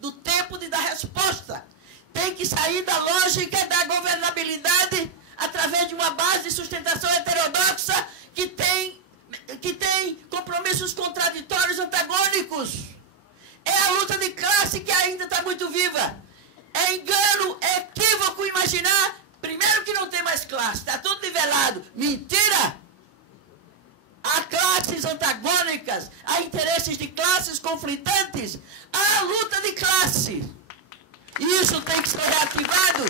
do tempo de dar resposta. Tem que sair da lógica da governabilidade através de uma base de sustentação heterodoxa que tem compromissos contraditórios, antagônicos. É a luta de classe que ainda está muito viva. É engano, é equívoco imaginar, primeiro, que não tem mais classe, está tudo nivelado. Mentira! Há classes antagônicas, há interesses de classes conflitantes, há luta de classe. E isso tem que ser reativado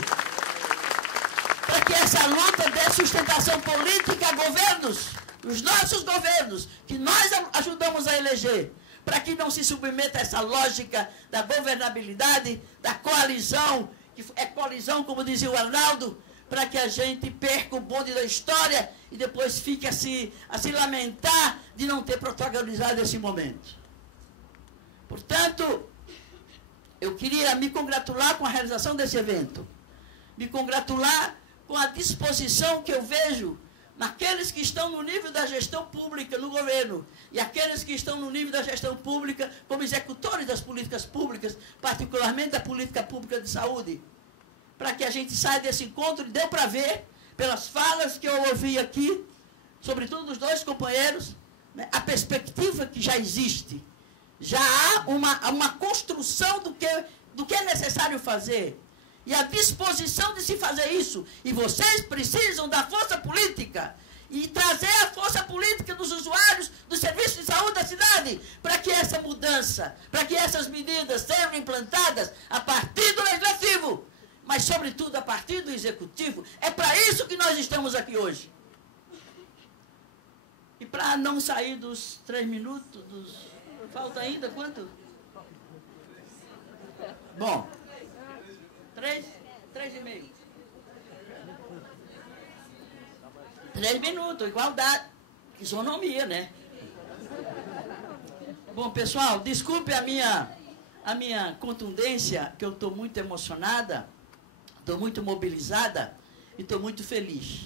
para que essa luta dê sustentação política a governos, os nossos governos, que nós ajudamos a eleger, para que não se submeta a essa lógica da governabilidade, da coalizão, que é colisão, como dizia o Arnaldo, para que a gente perca o bonde da história e depois fique a se lamentar de não ter protagonizado esse momento. Portanto, eu queria me congratular com a realização desse evento, me congratular com a disposição que eu vejo naqueles que estão no nível da gestão pública no governo e aqueles que estão no nível da gestão pública como executores das políticas públicas, particularmente da política pública de saúde, para que a gente saia desse encontro. E deu para ver, pelas falas que eu ouvi aqui, sobretudo dos dois companheiros, né, a perspectiva que já existe. Já há uma construção do que é necessário fazer. E a disposição de se fazer isso. E vocês precisam da força política e trazer a força política dos usuários dos serviços de saúde da cidade para que essa mudança, para que essas medidas sejam implantadas a partir do legislativo, mas, sobretudo, a partir do executivo. É para isso que nós estamos aqui hoje. E para não sair dos 3 minutos, falta ainda quanto? Bom, 3,5. 3 minutos, igualdade, isonomia, né? Bom, pessoal, desculpe a minha contundência, que eu estou muito emocionada, estou muito mobilizada e estou muito feliz.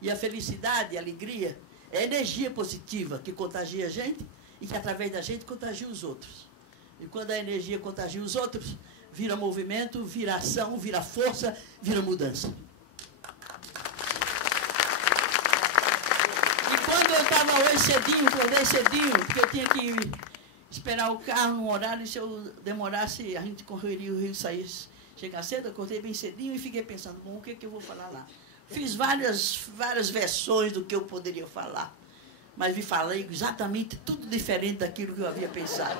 E a felicidade, a alegria, é a energia positiva que contagia a gente e que, através da gente, contagia os outros. E quando a energia contagia os outros, vira movimento, vira ação, vira força, vira mudança. E quando eu estava hoje cedinho, acordei cedinho, porque eu tinha que esperar o carro num horário, e se eu demorasse, a gente correria o rio, saísse, chegar cedo, eu acordei bem cedinho e fiquei pensando, bom, o que eu vou falar lá? Fiz várias versões do que eu poderia falar, mas me falei exatamente tudo diferente daquilo que eu havia pensado.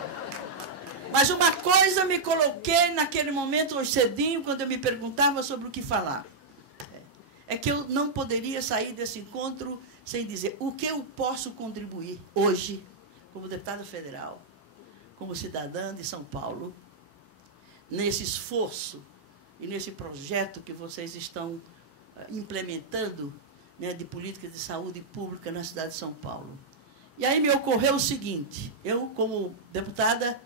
Mas uma coisa me coloquei naquele momento, hoje cedinho, quando eu me perguntava sobre o que falar. É que eu não poderia sair desse encontro sem dizer o que eu posso contribuir hoje, como deputada federal, como cidadã de São Paulo, nesse esforço e nesse projeto que vocês estão implementando, né, de política de saúde pública na cidade de São Paulo. E aí me ocorreu o seguinte: eu, como deputada,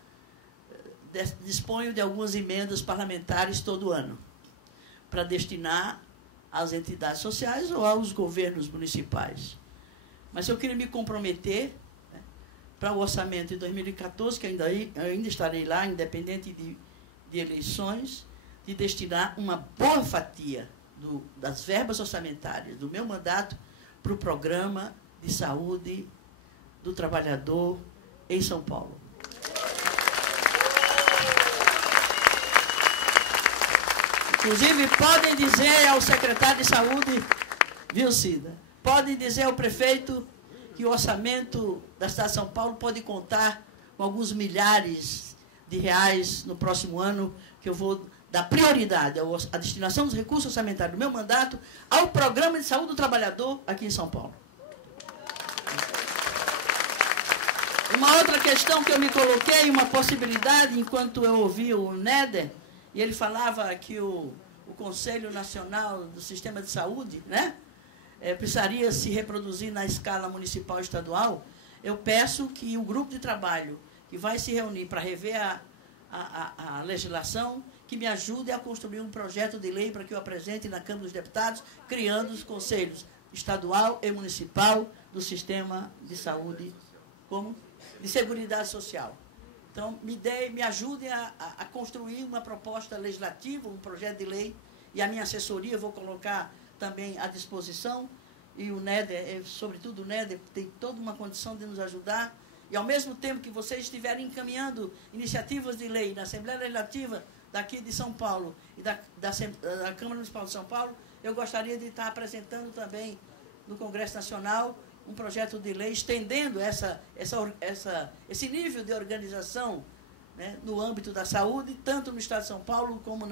disponho de algumas emendas parlamentares todo ano para destinar às entidades sociais ou aos governos municipais. Mas eu queria me comprometer, né, para o orçamento de 2014, que ainda estarei lá, independente de eleições, de destinar uma boa fatia das verbas orçamentárias do meu mandato para o programa de saúde do trabalhador em São Paulo. Inclusive, podem dizer ao secretário de saúde, viu, Cida? Podem dizer ao prefeito que o orçamento da cidade de São Paulo pode contar com alguns milhares de reais no próximo ano, que eu vou dar prioridade à destinação dos recursos orçamentários do meu mandato ao programa de saúde do trabalhador aqui em São Paulo. Uma outra questão que eu me coloquei, uma possibilidade, enquanto eu ouvi o Néder, e ele falava que o Conselho Nacional do Sistema de Saúde, né, precisaria se reproduzir na escala municipal e estadual. Eu peço que o grupo de trabalho que vai se reunir para rever a legislação, que me ajude a construir um projeto de lei para que eu apresente na Câmara dos Deputados, criando os conselhos estadual e municipal do sistema de saúde, como de Seguridade Social. Então, me ajudem a construir uma proposta legislativa, um projeto de lei, e a minha assessoria eu vou colocar também à disposição, e o NEDER, sobretudo o NEDER, tem toda uma condição de nos ajudar, e ao mesmo tempo que vocês estiverem encaminhando iniciativas de lei na Assembleia Legislativa daqui de São Paulo e da Câmara Municipal de São Paulo, eu gostaria de estar apresentando também no Congresso Nacional um projeto de lei estendendo esse nível de organização, né, no âmbito da saúde, tanto no Estado de São Paulo como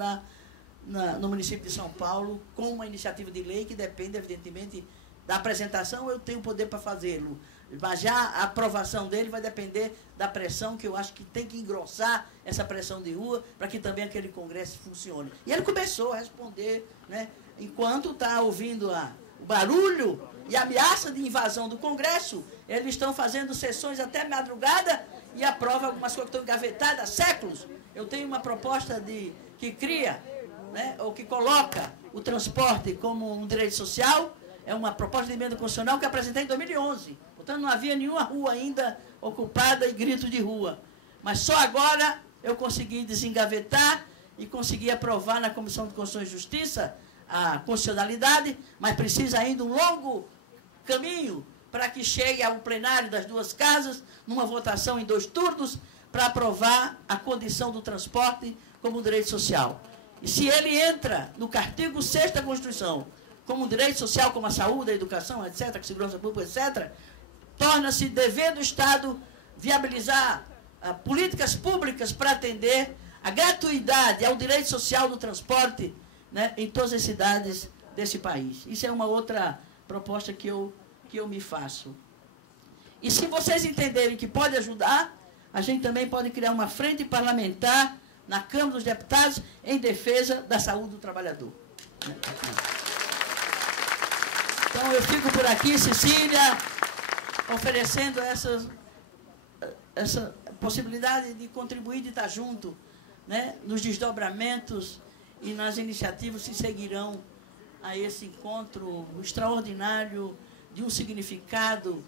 no município de São Paulo, com uma iniciativa de lei que depende, evidentemente, da apresentação. Eu tenho poder para fazê-lo, mas já a aprovação dele vai depender da pressão, que eu acho que tem que engrossar essa pressão de rua para que também aquele congresso funcione. E ele começou a responder, né, enquanto está ouvindo o barulho e a ameaça de invasão do Congresso, eles estão fazendo sessões até madrugada e aprovam algumas coisas que estão engavetadas há séculos. Eu tenho uma proposta que cria, né, ou que coloca o transporte como um direito social, é uma proposta de emenda constitucional que apresentei em 2011. Portanto, não havia nenhuma rua ainda ocupada e grito de rua. Mas só agora eu consegui desengavetar e consegui aprovar na Comissão de Constituição e Justiça a constitucionalidade, mas precisa ainda um longo caminho para que chegue ao plenário das duas casas, numa votação em 2 turnos, para aprovar a condição do transporte como um direito social. E se ele entra no artigo 6º da Constituição, como um direito social, como a saúde, a educação, etc., a segurança pública, etc., torna-se dever do Estado viabilizar políticas públicas para atender a gratuidade, ao direito social do transporte, né, em todas as cidades desse país. Isso é uma outra proposta que eu me faço. E se vocês entenderem que pode ajudar, a gente também pode criar uma frente parlamentar na Câmara dos Deputados em defesa da saúde do trabalhador. Então, eu fico por aqui, Cecília, oferecendo essa possibilidade de contribuir, de estar junto, né, nos desdobramentos e nas iniciativas que seguirão a esse encontro extraordinário, de um significado,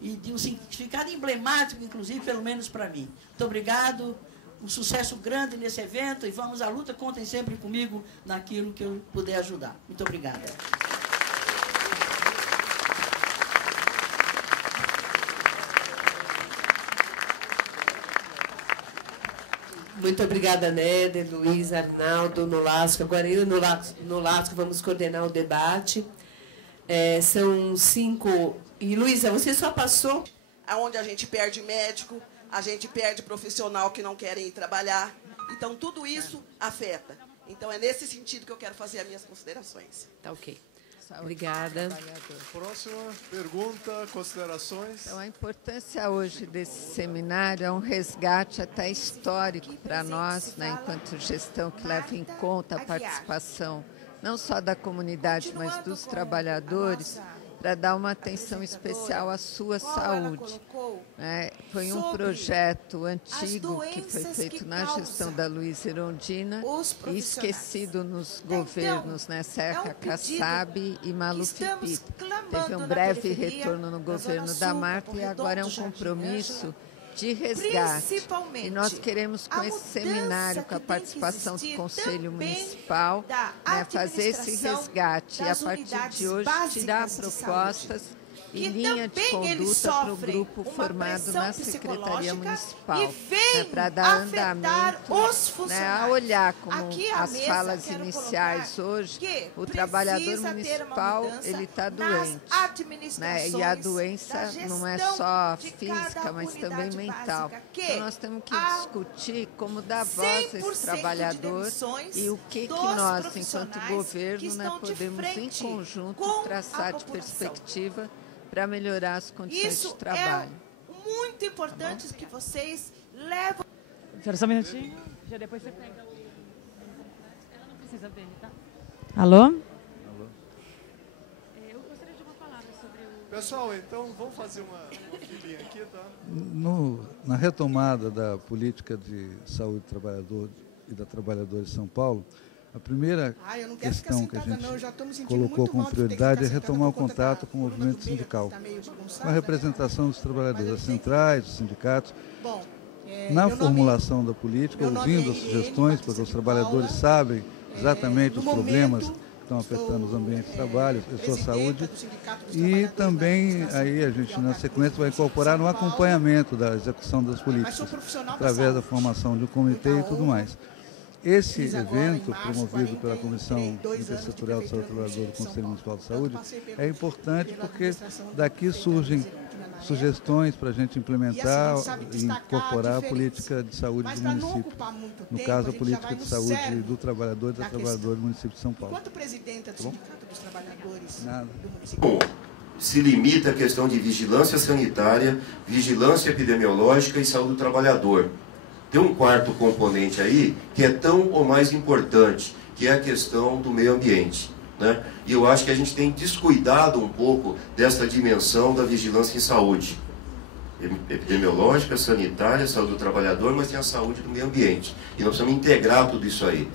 e de um significado emblemático, inclusive, pelo menos para mim. Muito obrigado, um sucesso grande nesse evento, e vamos à luta, contem sempre comigo naquilo que eu puder ajudar. Muito obrigada. Muito obrigada, Néder, Luiz, Arnaldo, Nolasco. Agora eu e Nolasco vamos coordenar o debate. São 5... E, Luísa, você só passou? Onde a gente perde médico, a gente perde profissional que não querem ir trabalhar. Então, tudo isso afeta. Então, é nesse sentido que eu quero fazer as minhas considerações. Tá ok. Obrigada. Próxima pergunta, considerações. Então, a importância hoje desse seminário é um resgate até histórico para nós, né, enquanto gestão que leva em conta a participação não só da comunidade, mas dos trabalhadores, para dar uma atenção especial à sua saúde. Foi um projeto antigo que foi feito na gestão da Luísa Erundina e esquecido nos governos, né, Serra Kassab e Maluf Pita. Teve um breve retorno no governo da Marta e agora é um compromisso de resgate. E nós queremos, com esse seminário, com a participação do Conselho Municipal, né, fazer esse resgate e, a partir de hoje, tirar propostas e linha de conduta para o grupo formado na Secretaria Municipal, né, para dar andamento, né, a olhar como as falas iniciais hoje, o trabalhador municipal ele está doente, né, e a doença não é só física, mas também mental. Então, nós temos que discutir como dar voz a esse trabalhador e o que nós, enquanto governo, né, podemos, em conjunto, traçar de perspectiva para melhorar as condições de trabalho. É muito importante que vocês levam... Espera só um minutinho, já depois você pega o... Ela não precisa ver, tá? Alô? Alô? Eu gostaria de uma palavra sobre o... Pessoal, então vamos fazer uma filinha aqui, tá? Na retomada da política de saúde do trabalhador e da trabalhadora de São Paulo, a primeira questão que a gente colocou como prioridade é retomar o contato com o movimento sindical, com a representação dos trabalhadores, das centrais, dos sindicatos. na formulação da política, ouvindo as sugestões, porque os trabalhadores sabem exatamente os problemas que estão afetando os ambientes de trabalho, a sua saúde, e também aí a gente na sequência vai incorporar no acompanhamento da execução das políticas, através da formação de um comitê e tudo mais. Esse evento, promovido pela Comissão Intersetorial de Saúde do Trabalhador do Conselho Municipal de Saúde, é importante porque daqui surgem sugestões para a gente implementar e incorporar a política de saúde do município. No caso, a política de saúde do trabalhador e da trabalhadora do município de São Paulo. Quanto presidente do Sindicato dos Trabalhadores do município? Bom, se limita à questão de vigilância sanitária, vigilância epidemiológica e saúde do trabalhador. Tem um quarto componente aí que é tão ou mais importante, que é a questão do meio ambiente, né? E eu acho que a gente tem descuidado um pouco dessa dimensão da vigilância em saúde. Epidemiológica, sanitária, saúde do trabalhador, mas tem a saúde do meio ambiente. E nós precisamos integrar tudo isso aí.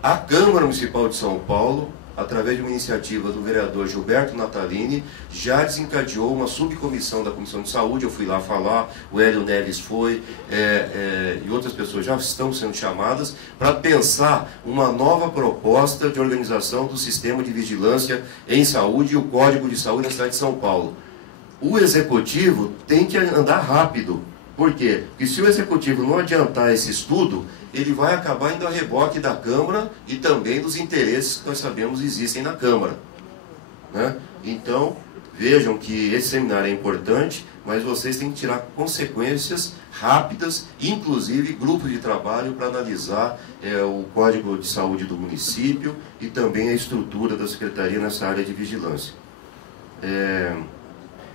A Câmara Municipal de São Paulo, através de uma iniciativa do vereador Gilberto Natalini, já desencadeou uma subcomissão da Comissão de Saúde. Eu fui lá falar, o Hélio Neves foi, e outras pessoas já estão sendo chamadas para pensar uma nova proposta de organização do sistema de vigilância em saúde e o Código de Saúde na cidade de São Paulo. O Executivo tem que andar rápido. Por quê? Porque se o Executivo não adiantar esse estudo, ele vai acabar indo a reboque da Câmara e também dos interesses que nós sabemos existem na Câmara, né? Então, vejam que esse seminário é importante, mas vocês têm que tirar consequências rápidas, inclusive grupos de trabalho para analisar o Código de Saúde do município e também a estrutura da Secretaria nessa área de vigilância.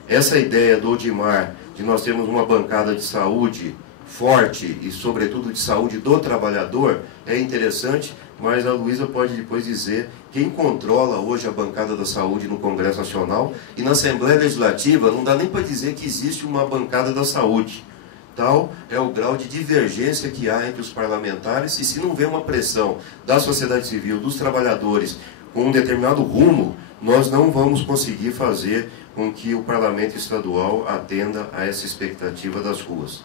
Essa ideia do Odimar, de nós termos uma bancada de saúde forte e, sobretudo, de saúde do trabalhador, é interessante, mas a Luísa pode depois dizer quem controla hoje a bancada da saúde no Congresso Nacional, e na Assembleia Legislativa não dá nem para dizer que existe uma bancada da saúde. Tal é o grau de divergência que há entre os parlamentares, e se não vê uma pressão da sociedade civil, dos trabalhadores, com um determinado rumo, nós não vamos conseguir fazer com que o Parlamento Estadual atenda a essa expectativa das ruas.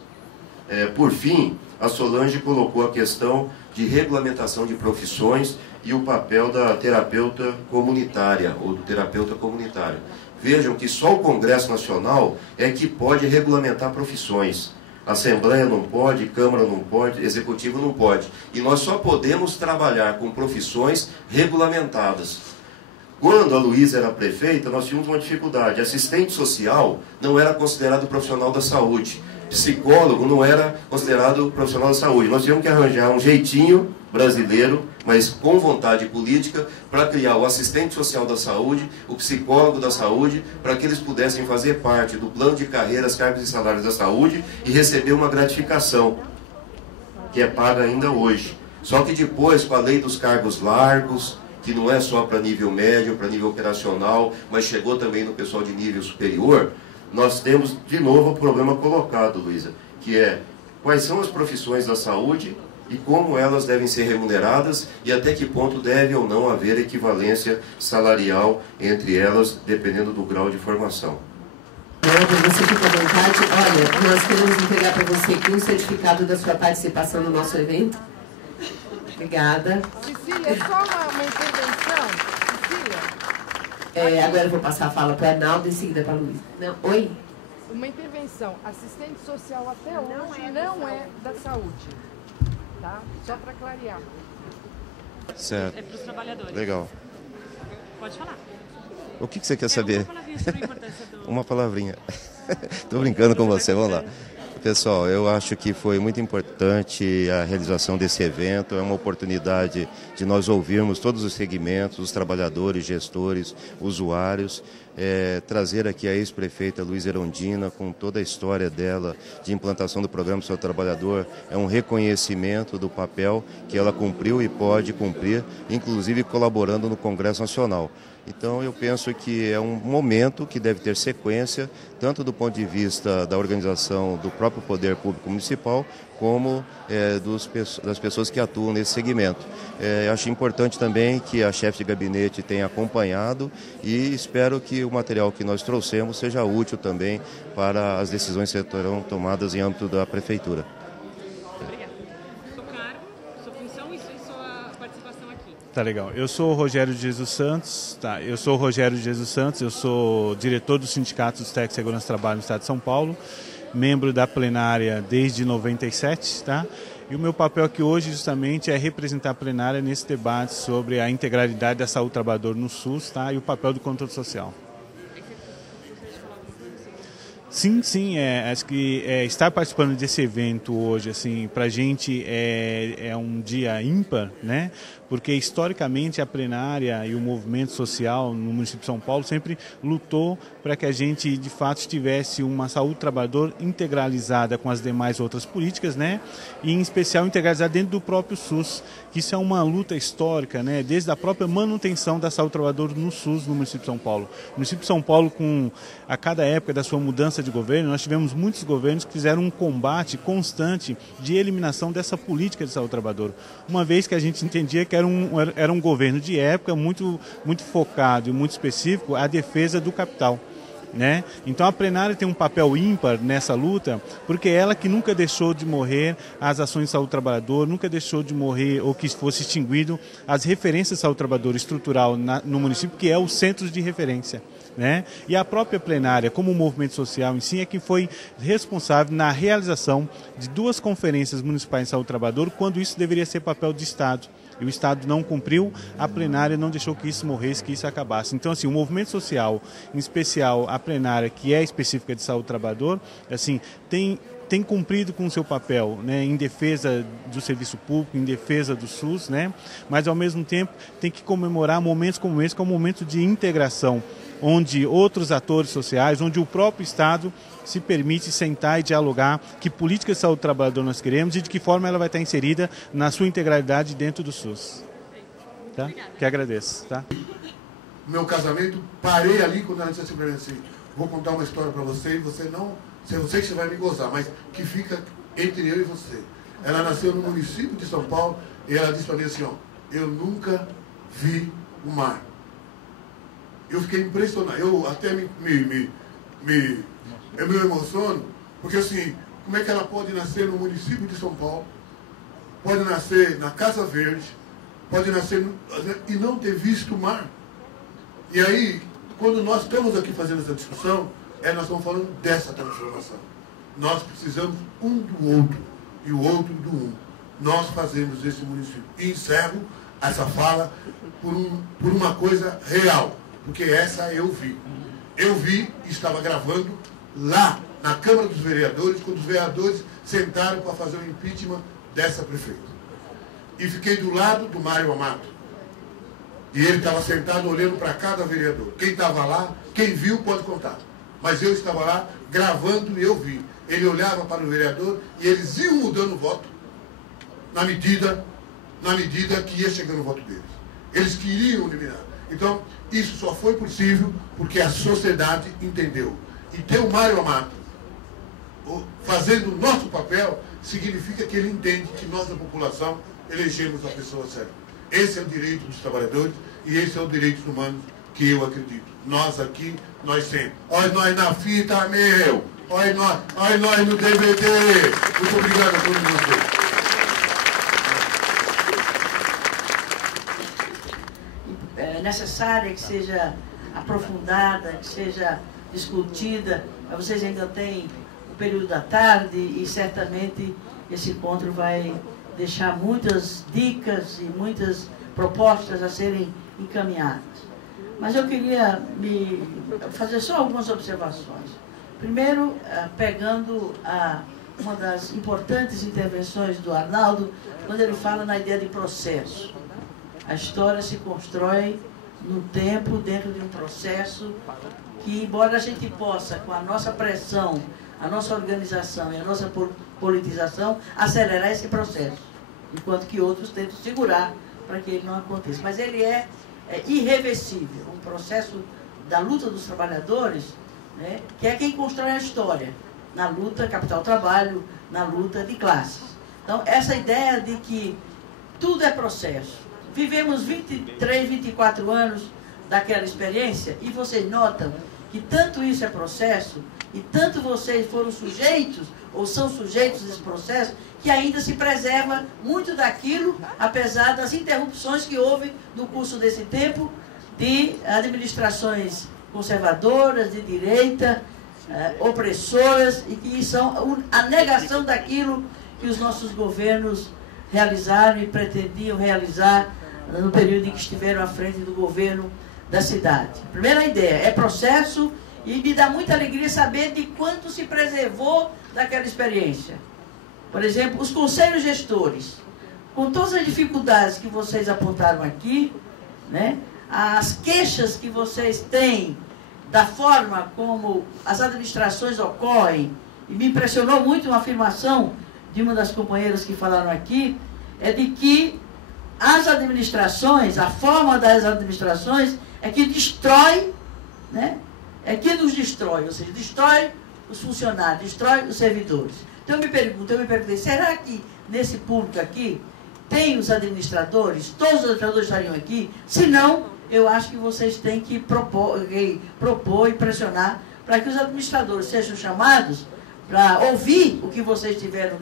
Por fim, a Solange colocou a questão de regulamentação de profissões e o papel da terapeuta comunitária, ou do terapeuta comunitário. Vejam que só o Congresso Nacional é que pode regulamentar profissões. A Assembleia não pode, Câmara não pode, Executivo não pode. E nós só podemos trabalhar com profissões regulamentadas. Quando a Luísa era prefeita, nós tínhamos uma dificuldade. Assistente social não era considerado profissional da saúde. Psicólogo não era considerado profissional da saúde. Nós tínhamos que arranjar um jeitinho brasileiro, mas com vontade política, para criar o assistente social da saúde, o psicólogo da saúde, para que eles pudessem fazer parte do plano de carreiras, cargos e salários da saúde e receber uma gratificação, que é paga ainda hoje. Só que depois, com a lei dos cargos largos, que não é só para nível médio, para nível operacional, mas chegou também no pessoal de nível superior, nós temos de novo o problema colocado, Luísa, que é quais são as profissões da saúde e como elas devem ser remuneradas e até que ponto deve ou não haver equivalência salarial entre elas, dependendo do grau de formação. Você fica à vontade. Olha, nós queremos entregar para você aqui um certificado da sua participação no nosso evento. Obrigada. Cecília, só uma intervenção. Cecília. Agora eu vou passar a fala para o Arnaldo e em seguida para a Luísa. Oi? Uma intervenção. Assistente social até hoje não é da saúde. Tá? Só para clarear. Certo. É para os trabalhadores. Legal. Pode falar. O que você quer saber? Uma palavrinha sobre a importância do... Uma palavrinha. Estou brincando com você, vamos lá. Pessoal, eu acho que foi muito importante a realização desse evento, é uma oportunidade de nós ouvirmos todos os segmentos, os trabalhadores, gestores, usuários, trazer aqui a ex-prefeita Luísa Erondina com toda a história dela de implantação do Programa Saúde do Trabalhador, é um reconhecimento do papel que ela cumpriu e pode cumprir, inclusive colaborando no Congresso Nacional. Então eu penso que é um momento que deve ter sequência, tanto do ponto de vista da organização do próprio Poder Público Municipal, como das pessoas que atuam nesse segmento. Acho importante também que a chefe de gabinete tenha acompanhado e espero que o material que nós trouxemos seja útil também para as decisões que serão tomadas em âmbito da Prefeitura. e sua participação aqui. Tá legal. Eu sou o Rogério de Jesus Santos, tá? Eu sou diretor do Sindicato dos Técnicos de Segurança do Trabalho no Estado de São Paulo, membro da plenária desde 97, tá? E o meu papel aqui hoje justamente é representar a plenária nesse debate sobre a integralidade da saúde do trabalhador no SUS, tá? E o papel do controle social. Sim, acho que estar participando desse evento hoje, assim, para a gente é um dia ímpar, né? Porque historicamente a plenária e o movimento social no município de São Paulo sempre lutou para que a gente de fato tivesse uma saúde do trabalhador integralizada com as demais outras políticas, né? E em especial integralizada dentro do próprio SUS, que isso é uma luta histórica, né? Desde a própria manutenção da saúde do trabalhador no SUS no município de São Paulo. O município de São Paulo, a cada época da sua mudança de governo, nós tivemos muitos governos que fizeram um combate constante de eliminação dessa política de saúde do trabalhador, uma vez que a gente entendia que era um governo de época muito focado e muito específico à defesa do capital, né? Então a plenária tem um papel ímpar nessa luta, porque ela que nunca deixou de morrer as ações de saúde do trabalhador, nunca deixou de morrer ou que fosse extinguido as referências de saúde do trabalhador estrutural no município, que é o centro de referência, né? E a própria plenária, como o movimento social em si, é que foi responsável na realização de 2 conferências municipais de saúde do trabalhador, quando isso deveria ser papel de Estado. E o Estado não cumpriu, a plenária não deixou que isso morresse, que isso acabasse. Então, assim, o movimento social, em especial a plenária, que é específica de saúde do trabalhador, assim, tem cumprido com o seu papel, né, em defesa do serviço público, em defesa do SUS, né, mas ao mesmo tempo tem que comemorar momentos como esse, que é um momento de integração, onde outros atores sociais, onde o próprio Estado se permite sentar e dialogar que política de saúde do trabalhador nós queremos e de que forma ela vai estar inserida na sua integralidade dentro do SUS. Tá? Que agradeço. Tá? Meu casamento, parei ali quando ela disse assim para mim assim, vou contar uma história para você e você não, eu sei que você vai me gozar, mas que fica entre eu e você. Ela nasceu no município de São Paulo e ela disse para mim assim, ó, eu nunca vi o mar. Eu fiquei impressionado, eu até eu me emociono, porque assim, como é que ela pode nascer no município de São Paulo, pode nascer na Casa Verde, pode nascer e não ter visto o mar? E aí, quando nós estamos aqui fazendo essa discussão, nós estamos falando dessa transformação. Nós precisamos um do outro e o outro do um. Nós fazemos esse município. E encerro essa fala por uma coisa real. Porque essa eu vi. Eu vi e estava gravando lá na Câmara dos Vereadores, quando os vereadores sentaram para fazer o impeachment dessa prefeita. E fiquei do lado do Mário Amato. E ele estava sentado olhando para cada vereador. Quem estava lá, quem viu pode contar. Mas eu estava lá gravando e eu vi. Ele olhava para o vereador e eles iam mudando o voto na medida que ia chegando o voto deles. Eles queriam eliminar. Então, isso só foi possível porque a sociedade entendeu. E ter o Mário Amato fazendo o nosso papel significa que ele entende que nós, da população, elegemos a pessoa certa. Esse é o direito dos trabalhadores e esse é o direito humano que eu acredito. Nós aqui, nós sempre. Olha nós na fita, meu! Olha nós no DVD! Muito obrigado a todos vocês. É necessária que seja aprofundada, que seja discutida. Vocês ainda têm o período da tarde e certamente esse encontro vai deixar muitas dicas e muitas propostas a serem encaminhadas. Mas eu queria fazer só algumas observações. Primeiro, pegando uma das importantes intervenções do Arnaldo, quando ele fala na ideia de processo. A história se constrói no tempo, dentro de um processo que, embora a gente possa, com a nossa pressão, a nossa organização e a nossa politização, acelerar esse processo, enquanto que outros tentam segurar para que ele não aconteça. Mas ele é irreversível, um processo da luta dos trabalhadores, né, que é quem constrói a história, na luta capital-trabalho, na luta de classes. Então, essa ideia de que tudo é processo. Vivemos 23, 24 anos daquela experiência e vocês notam que tanto isso é processo e tanto vocês foram sujeitos ou são sujeitos desse processo, que ainda se preserva muito daquilo, apesar das interrupções que houve no curso desse tempo de administrações conservadoras, de direita, opressoras, e que são a negação daquilo que os nossos governos realizaram e pretendiam realizar no período em que estiveram à frente do governo da cidade. Primeira ideia, é processo, e me dá muita alegria saber de quanto se preservou daquela experiência. Por exemplo, os conselhos gestores, com todas as dificuldades que vocês apontaram aqui, né, as queixas que vocês têm da forma como as administrações ocorrem, e me impressionou muito uma afirmação de uma das companheiras que falaram aqui, é de que as administrações, a forma das administrações é que destrói, né, é que nos destrói, ou seja, destrói os funcionários, destrói os servidores. Então eu me perguntei, será que nesse público aqui tem os administradores? Todos os administradores estariam aqui? Se não, eu acho que vocês têm que propor e pressionar para que os administradores sejam chamados para ouvir o que vocês disseram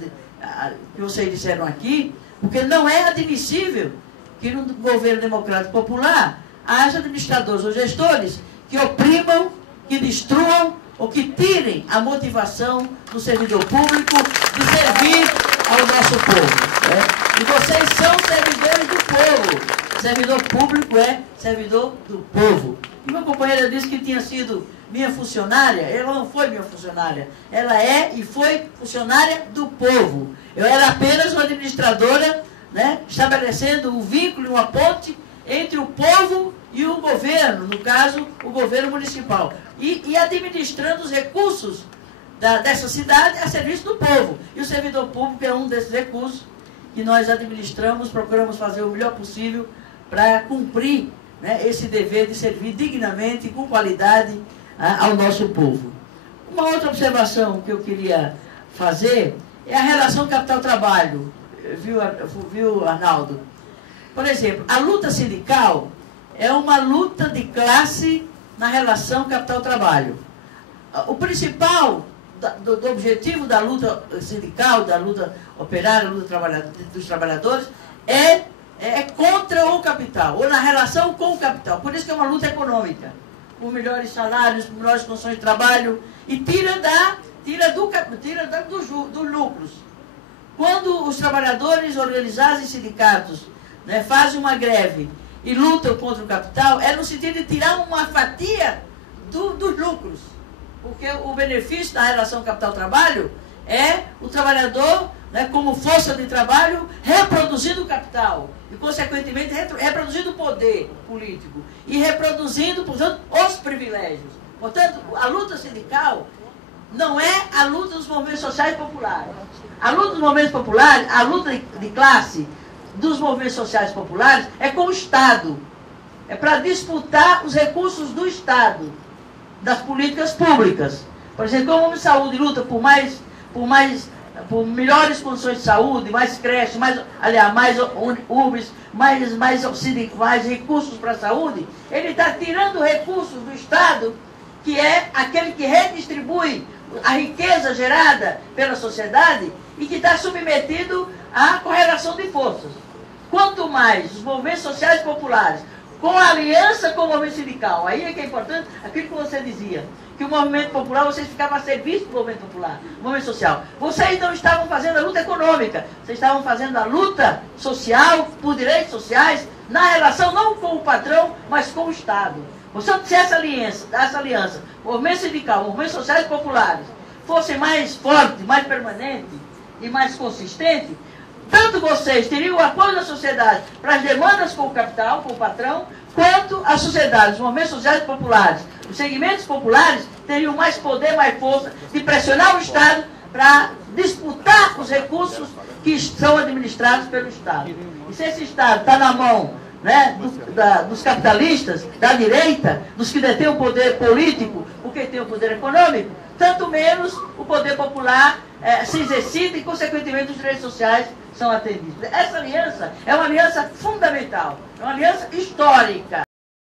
aqui, porque não é admissível que no governo democrático popular haja administradores ou gestores que oprimam, que destruam ou que tirem a motivação do servidor público de servir ao nosso povo. Né? E vocês são servidores do povo. Servidor público é servidor do povo. E uma companheira disse que tinha sido minha funcionária. Ela não foi minha funcionária. Ela é e foi funcionária do povo. Eu era apenas uma administradora, né, estabelecendo um vínculo, uma ponte entre o povo e o governo, no caso, o governo municipal. E administrando os recursos dessa cidade a serviço do povo. E o servidor público é um desses recursos que nós administramos, procuramos fazer o melhor possível para cumprir, né, esse dever de servir dignamente e com qualidade ao nosso povo. Uma outra observação que eu queria fazer é a relação capital-trabalho, viu, Arnaldo? Por exemplo, a luta sindical é uma luta de classe na relação capital-trabalho. O principal do objetivo da luta sindical, da luta operária, da luta dos trabalhadores, é contra o capital, ou na relação com o capital. Por isso que é uma luta econômica, por melhores salários, por melhores condições de trabalho, e tira dos lucros. Quando os trabalhadores organizados em sindicatos, né, fazem uma greve e lutam contra o capital, é no sentido de tirar uma fatia dos lucros. Porque o benefício da relação capital-trabalho é o trabalhador, né, como força de trabalho, reproduzindo o capital. E, consequentemente, reproduzindo o poder político. E reproduzindo, portanto, os privilégios. Portanto, a luta sindical não é a luta dos movimentos sociais populares. A luta dos movimentos populares, a luta de classe dos movimentos sociais populares é com o Estado. É para disputar os recursos do Estado, das políticas públicas. Por exemplo, como a saúde luta por melhores condições de saúde, mais creches, mais UBS, mais recursos para a saúde, ele está tirando recursos do Estado, que é aquele que redistribui a riqueza gerada pela sociedade e que está submetido à correlação de forças. Quanto mais os movimentos sociais populares, com a aliança com o movimento sindical, aí é que é importante aquilo que você dizia, que o movimento popular, vocês ficavam a serviço do movimento popular, do movimento social. Vocês não estavam fazendo a luta econômica, vocês estavam fazendo a luta social, por direitos sociais, na relação não com o patrão, mas com o Estado. Se essa aliança, movimento sindical, movimentos sociais populares, fosse mais forte, mais permanente e mais consistente, tanto vocês teriam o apoio da sociedade para as demandas com o capital, com o patrão, quanto a sociedade, os movimentos sociais populares, os segmentos populares teriam mais poder, mais força de pressionar o Estado para disputar os recursos que são administrados pelo Estado. E se esse Estado está na mão, né, dos capitalistas, da direita, dos que detêm o poder político, porque tem o poder econômico, tanto menos o poder popular se exercita e, consequentemente, os direitos sociais são atendidos. Essa aliança é uma aliança fundamental, é uma aliança histórica.